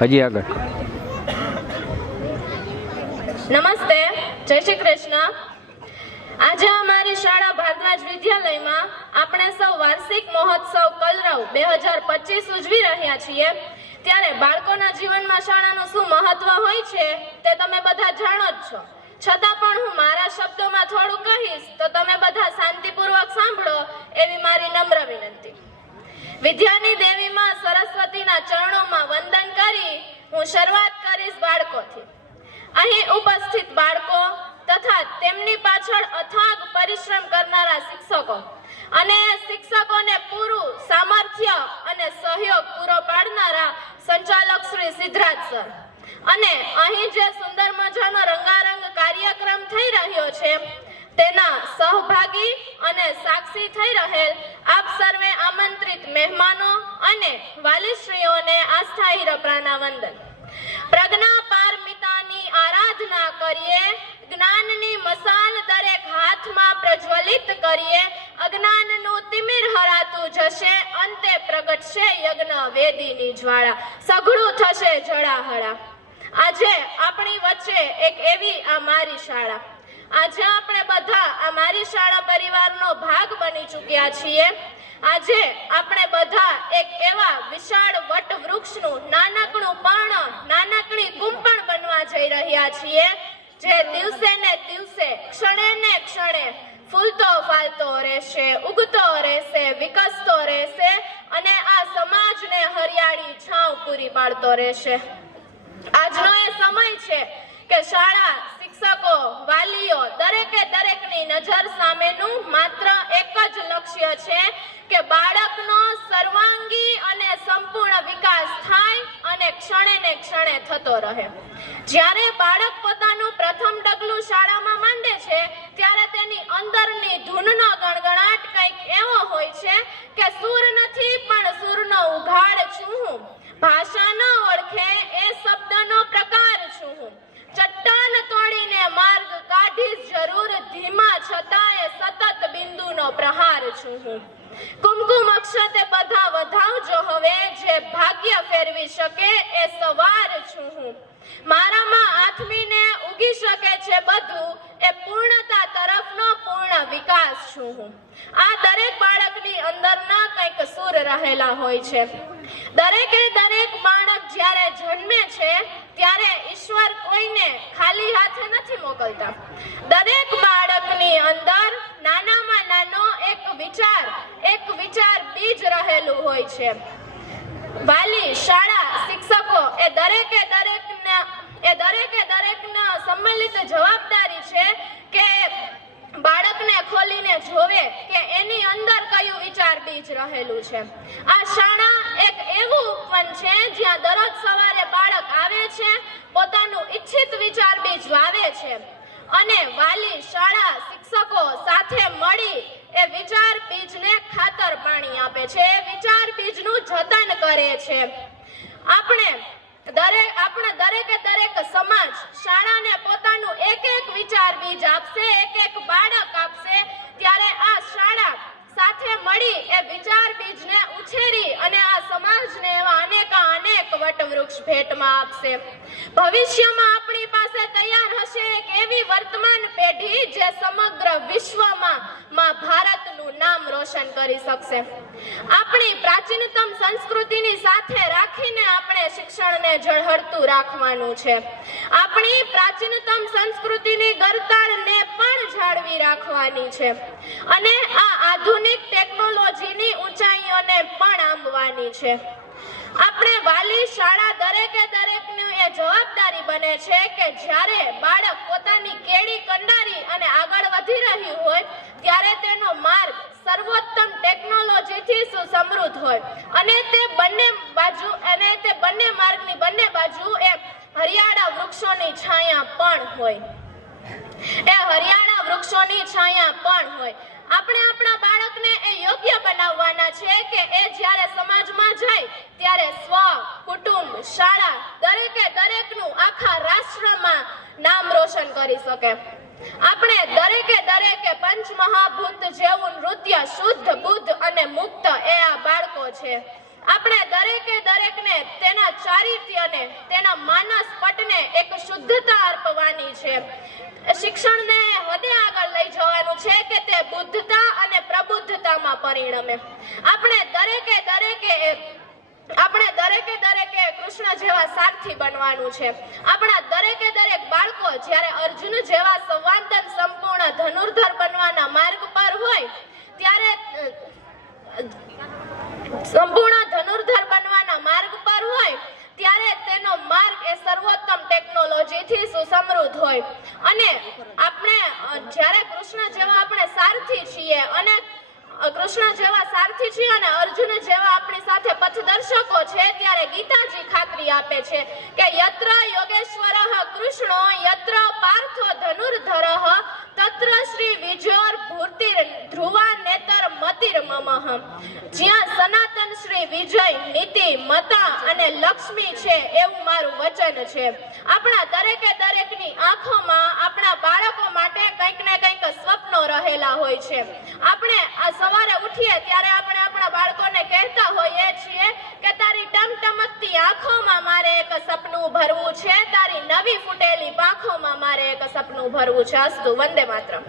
હજી આગળ. નમસ્તે, જય શ્રી કૃષ્ણ. આજે અમારી શાળા ભારદ્વાજ વિદ્યાલયમાં આપણે સૌ વાર્ષિક મહોત્સવ કલરવ 2025 ઉજવી રહ્યા છીએ. ત્યારે બાળકોના જીવનમાં શાળાનું શું મહત્વ હોય છે તે તમે બધા જાણો જ છો. છતાં પણ હું મારા શબ્દોમાં થોડું કહીશ તો તમે બધા શાંતિપૂર્વક સાંભળો એવી મારી નમ્ર વિનંતી. વિદ્યાની દેવીમાં સરસ્વતીના ચરણોમાં વંદન કરી હું શરૂઆત કરીશ બાળકોથી. અહીં ઉપસ્થિત બાળકો તથા તેમની પાછળ અથાગ પરિશ્રમ કરનારા શિક્ષકો અને શિક્ષકોને પૂરું સામર્થ્ય અને સહયોગ પૂરો પાડનારા સંચાલક શ્રી સિદ્ધરાજ સર અને અહીં જે સુંદર મજાનો રંગારંગ કાર્યક્રમ થઈ રહ્યો છે તેના સહભાગી અને સાક્ષી થઈ રહેલ આપ સર્વે આમંત્રિત મહેમાનો અને વાલીશ્રીઓને આસ્થા હીરપ્રાના વંદન. પ્રજ્ઞા પારમિતાની આરાધના કરીએ, જ્ઞાનની મસાલ દરેક હાથમાં પ્રજ્વલિત કરીએ, અજ્ઞાનનું તિમિર હરાતું જશે, અંતે પ્રગટશે યજ્ઞ વેદીની જ્વાળા, સઘળું થશે જળાહળા. આજે આપણી વચ્ચે એક એવી આ મારી શાળા, આજે આપણે બધા આ મારી શાળા પરિવારનો ભાગ બની ચૂક્યા છીએ. આજે આપણે બધા એક એવા વિશાળ વટવૃક્ષનું નાનકડું પર્ણ, નાનકડી કુંપણ બનવા જઈ રહ્યા છીએ જે દિવસે ને દિવસે, ક્ષણે ને ક્ષણે ફૂલતો ફાલતો રહેશે, ઉગતો રહેશે, વિકસતો રહેશે અને આ સમાજને હરિયાળી છાંવ પૂરી પાડતો રહેશે. આજનો એ સમય છે કે શાળા, શિક્ષકો, વાલીઓ દરેકની નજર સામેનું માત્ર એક જ લક્ષ્ય છે કે બાળકનો સર્વાંગી અને સંપૂર્ણ વિકાસ થાય અને ક્ષણે ને ક્ષણે થતો રહે. જ્યારે બાળક પોતાનું પ્રથમ ડગલું શાળામાં માંડે છે ત્યારે તેની અંદરની ધૂનનો ગણગણાટ કંઈક એવો હોય છે કે સૂર નથી પણ સૂરનો ઉઘાડ છું હું, ભાષા ન ઓળખે એ શબ્દનો પ્રકાર છું હું, ચટ્ટાન તોડીને માર્ગ કાઢીશ જરૂર, ધીમા છતાંય સતત બિંદુનો પ્રહાર છું હું. કુમકુમ અક્ષતે બધા વધાવજો હવે, જે ભાગ્ય ફેરવી શકે એ સવાર છું હું. મારામાં આથમીને ઉગી શકે છે બધું, એ પૂર્ણતા તરફનો પૂર્ણ વિકાસ છું હું. આ દરેક બાળકની અંદરના કંઈક સૂર રહેલા હોય છે. દરેક બાળક જ્યારે જન્મે છે ત્યારે ઈશ્વર કોઈને ખાલી હાથે નથી મોકલતા. દરેક બાળકની અંદર નાનામાં નાનો એક વિચાર બીજ રહેલું હોય છે. વાલી, શાળા, શિક્ષકો એ દરેકના સંમિલિત જવાબદારી છે કે બાળકને ખોલીને જોવે કે એની અંદર કયું વિચાર બીજ રહેલું છે. આ શાળા એક એવું ઉપવન છે જ્યાં દરરોજ સવારે બાળક આવે છે, પોતાનું ઈચ્છિત વિચાર બીજ વાવે છે અને વાલી, શાળા, શિક્ષકો સાથે મળી એ વિચાર બીજને ખાતર પાણી આપે છે, એ વિચાર બીજનું જતન કરે છે. આપણે દરેક સમાજ શાળાને પોતાનું એક વિચાર બીજ આપશે, એક બાળક આપશે, ત્યારે આ શાળા સાથે મળી એ વિચાર બીજને ઉછેરી અને આ સમાજને એવા અનેક વટવૃક્ષ ભેટમાં આપશે. ભવિષ્યમાં આપણી પાસે તૈયાર હશે એક એવી વર્તમાન પેઢી જે સમગ્ર વિશ્વમાં ભારતનું નામ રોશન કરી શકશે. આપણી પ્રાચીનતમ સંસ્કૃતિની સાથે રાખીને આપણે શિક્ષણને ઝળહળતું રાખવાનું છે. આપણી પ્રાચીનતમ સંસ્કૃતિની ગરતાળને પણ જાળવી રાખવાની છે અને આ આધુનિક ટેકનોલોજીની ઊંચાઈઓને પણ આંબવાની છે. આપણે વાલી, શાળા દરેકની એ જવાબદારી બને છે કે જ્યારે બાળક પોતાની કેડી કંડારી અને આગળ વધી રહ્યું હોય ત્યારે તેનો માર્ગ સર્વોત્તમ ટેકનોલોજીથી સુસમૃદ્ધ હોય અને તે બંને માર્ગની બંને બાજુ એ હરિયાળા વૃક્ષોની છાયા પણ હોય. આપણે આપણા બાળકને એ યોગ્ય બનાવવાના છે કે એ જ્યારે સમાજમાં જાય ત્યારે સ્વ, કુટુંબ, શાળા દરેકનું આખા રાષ્ટ્રમાં નામ રોશન કરી શકે. આપણે દરેકે પંચમહાભૂત જેવું નૃત્ય શુદ્ધ, બુદ્ધ અને મુક્ત એ આ બાળકો છે. આપણે દરેકને તેના ચારિત્ર્યને, તેના માનસ પટને એક શુદ્ધતા અર્પવાની છે. શિક્ષણને હદે આગળ લઈ જવાનું છે કે તે બુદ્ધતા અને પ્રબુદ્ધતામાં પરિણમે. આપણે દરેકે કૃષ્ણ જેવા સારથી બનવાનું છે. આપણા દરેક બાળકો જ્યારે અર્જુન જેવા સંવાદન સંપૂર્ણ ધનુર્ધર બનવાના માર્ગ પર હોય ત્યારે તેનો માર્ગ એ સર્વોત્તમ ટેકનોલોજીથી સુસમૃદ્ધ હોય. અને આપણે જ્યારે કૃષ્ણ જેવા આપણે સારથી છીએ અને અર્જુન જેવા આપણી સાથે પથદર્શકો છે, ત્યારે ગીતાજી ખાતરી આપે છે કે યત્ર યોગેશ્વરઃ કૃષ્ણો યત્ર પાર્થો ધનુર્ધરઃ તત્ર શ્રી વિજયોર ભૂતિર ધ્રુવા નેતર મતિર મમઃ. જ્યાં સનાતન શ્રી વિજય, નીતિ, મતા અને લક્ષ્મી છે એવું મારું વચન છે. આપણા દરેકની આંખોમાં આપણા બાળકો માટે કંઈક ને કંઈક સ્વપ્નો રહેલા હોય છે. આપણે આ સવારે ઉઠીએ ત્યારે આપણે આપણા બાળકોને કહેતા હોઈએ છીએ કે તારી ટમટમકતી આંખોમાં મારે એક સપનું ભરવું છે, તારી નવી ફૂટેલી પાંખોમાં મારે એક સપનું ભરવું છે. અસ્તુ. વંદે માતરમ.